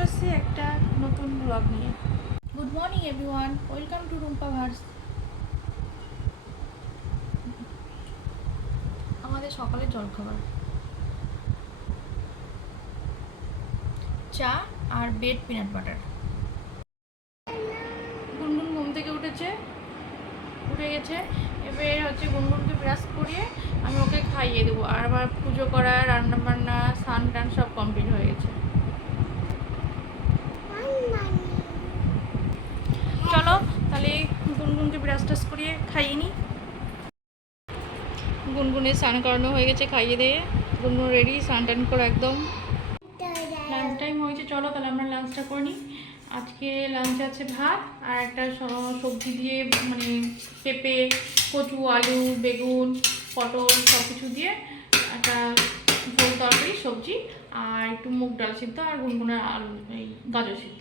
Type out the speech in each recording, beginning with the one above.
চলে এসেছি একটা নতুন ব্লগ নিয়ে। Good morning everyone welcome to Rumpa verse আমাদের সকালের জলখাবার। চা আর বেড পিনাট বাটার গুনগুন ঘুম থেকে উঠেছে উঠে গেছে। এবার হচ্ছে গুনগুনকে ব্রাশ করিয়ে আমি ওকে খাইয়ে দেবো। আর আবার পুজো করা রান্না বান্না স্নান টান সব কমপ্লিট হয়ে গেছে চলো তাহলে গুনগুনকে ব্রাশ টাশ করিয়ে খাইয়ে নিই। গুনগুনের স্নান করানো হয়ে গেছে খাইয়ে দিয়ে। গুনগুন রেডি স্নান টান করে একদম। লাঞ্চ টাইম হয়েছে চলো তাহলে আমরা লাঞ্চটা করে নিই। আজকে লাঞ্চে আছে ভাত আর একটা সবজি দিয়ে মানে পেঁপে কচু আলু বেগুন পটল সব কিছু দিয়ে একটা ঝোল তরকারি সবজি আর একটু মুগ ডাল সিদ্ধ আর গুনগুনের আলু এই গাজর সিদ্ধ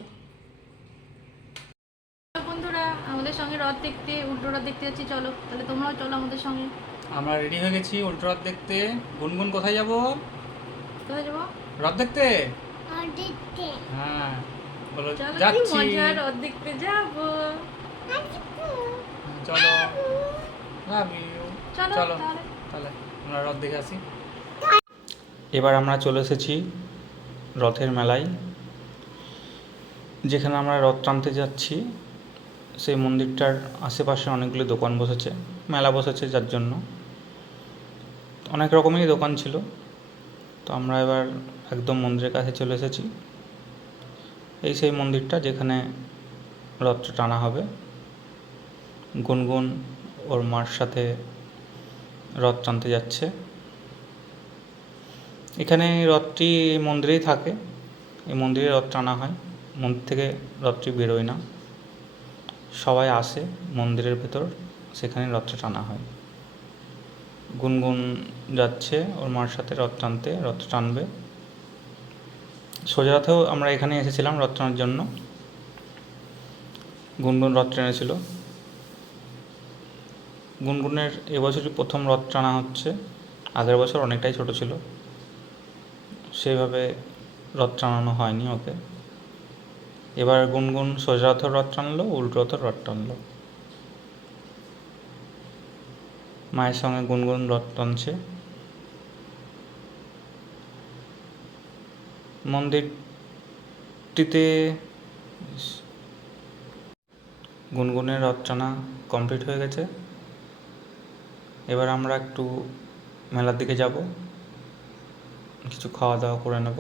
তো আমাদের সঙ্গে রথ দেখতে উল্টো রথ দেখতে যাচ্ছি চলো। তাহলে তোমরাও চলো আমাদের সঙ্গে। আমরা রেডি হয়ে গেছি উল্টো রথ দেখতে। গুনগুন কোথায় যাব? কোথায় যাব? রথ দেখতে? হ্যাঁ বলো যাচ্ছি। রথ দেখতে যাব। চলো। লাভ ইউ চলো চলো তাহলে। তাহলে আমরা রথ দেখে আসি। এবার আমরা চলে এসেছি রথের মেলায় যেখানে আমরা রথ টানতে যাচ্ছি। সেই মন্দিরটার আশেপাশে অনেকগুলো দোকান বসেছে, মেলা বসেছে যার জন্য। অনেক রকমেরই দোকান ছিল। তো আমরা এবার একদম মন্দিরের কাছে চলে এসেছি। এই সেই মন্দিরটা যেখানে রথটা টানা হবে। গুনগুন ওর মার সাথে রথ টানতে যাচ্ছে। এখানে রথটি মন্দিরেই থাকে। এই মন্দিরে রথ টানা হয়। মন্দির থেকে রথটি বেরোয় না। সবাই আসে মন্দিরের ভেতর, সেখানে রথটা টানা হয়। গুনগুন যাচ্ছে ওর মার সাথে রথ টানতে, রথ টানবে। সোজা আমরা এখানে এসেছিলাম রথ টানার জন্য। গুনগুন রথ টেনেছিল। গুনগুনের এবছরই প্রথম রথ টানা হচ্ছে, আগের বছর অনেকটাই ছোট ছিল। সেইভাবে রথ টানানো হয়নি ওকে। এবার গুনগুন সোজা রথের রথ টানলো, উল্টো রথের রথ টানলো। মায়ের সঙ্গে গুনগুন রথ টানছে। মন্দিরটিতে গুনগুনের রথ টানা কমপ্লিট হয়ে গেছে। এবার আমরা একটু মেলার দিকে যাব। কিছু খাওয়া দাওয়া করে নেব।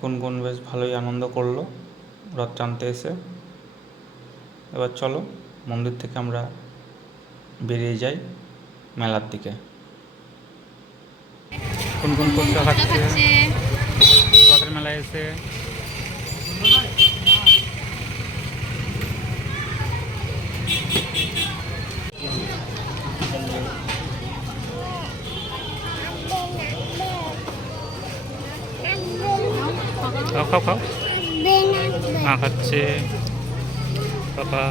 গুনগুন বেশ ভালোই আনন্দ করল। রথ টানতে এসে। এবার চলো মন্দির থেকে আমরা বেরিয়ে যাই মেলার দিকে। গুনগুন কোন খাচ্ছে রথের মেলায় এসে খাও খাও খাও। মা খাচ্ছে বাবা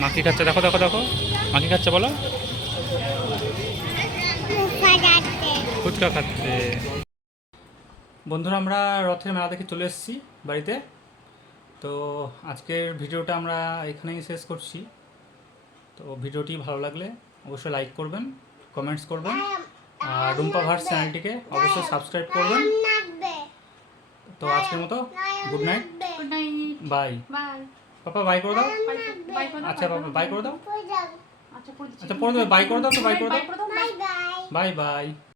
মা কি খাচ্ছে। দেখো দেখো দেখো। মা কি খাচ্ছে বলো। ফুচকা খাচ্ছে। বন্ধুরা আমরা রথের মেলা দেখে চলে এসেছি বাড়িতে। তো আজকের ভিডিওটা আমরা এখানেই শেষ করছি। তো ভিডিওটি ভালো লাগলে অবশ্যই লাইক করবেন কমেন্টস করবেন। আর রুম্পা ভার্স চ্যানেলটিকে অবশ্যই সাবস্ক্রাইব করবেন। তো আজকের মতো good night. Good night bye bye papa bye করে দাও। বাই করে দাও। আচ্ছা পাপা বাই করে দাও। আচ্ছা পড়ে দাও আচ্ছা পরে দেবে বাই করে দাও তো বাই করে দাও। করে দাও বাই বাই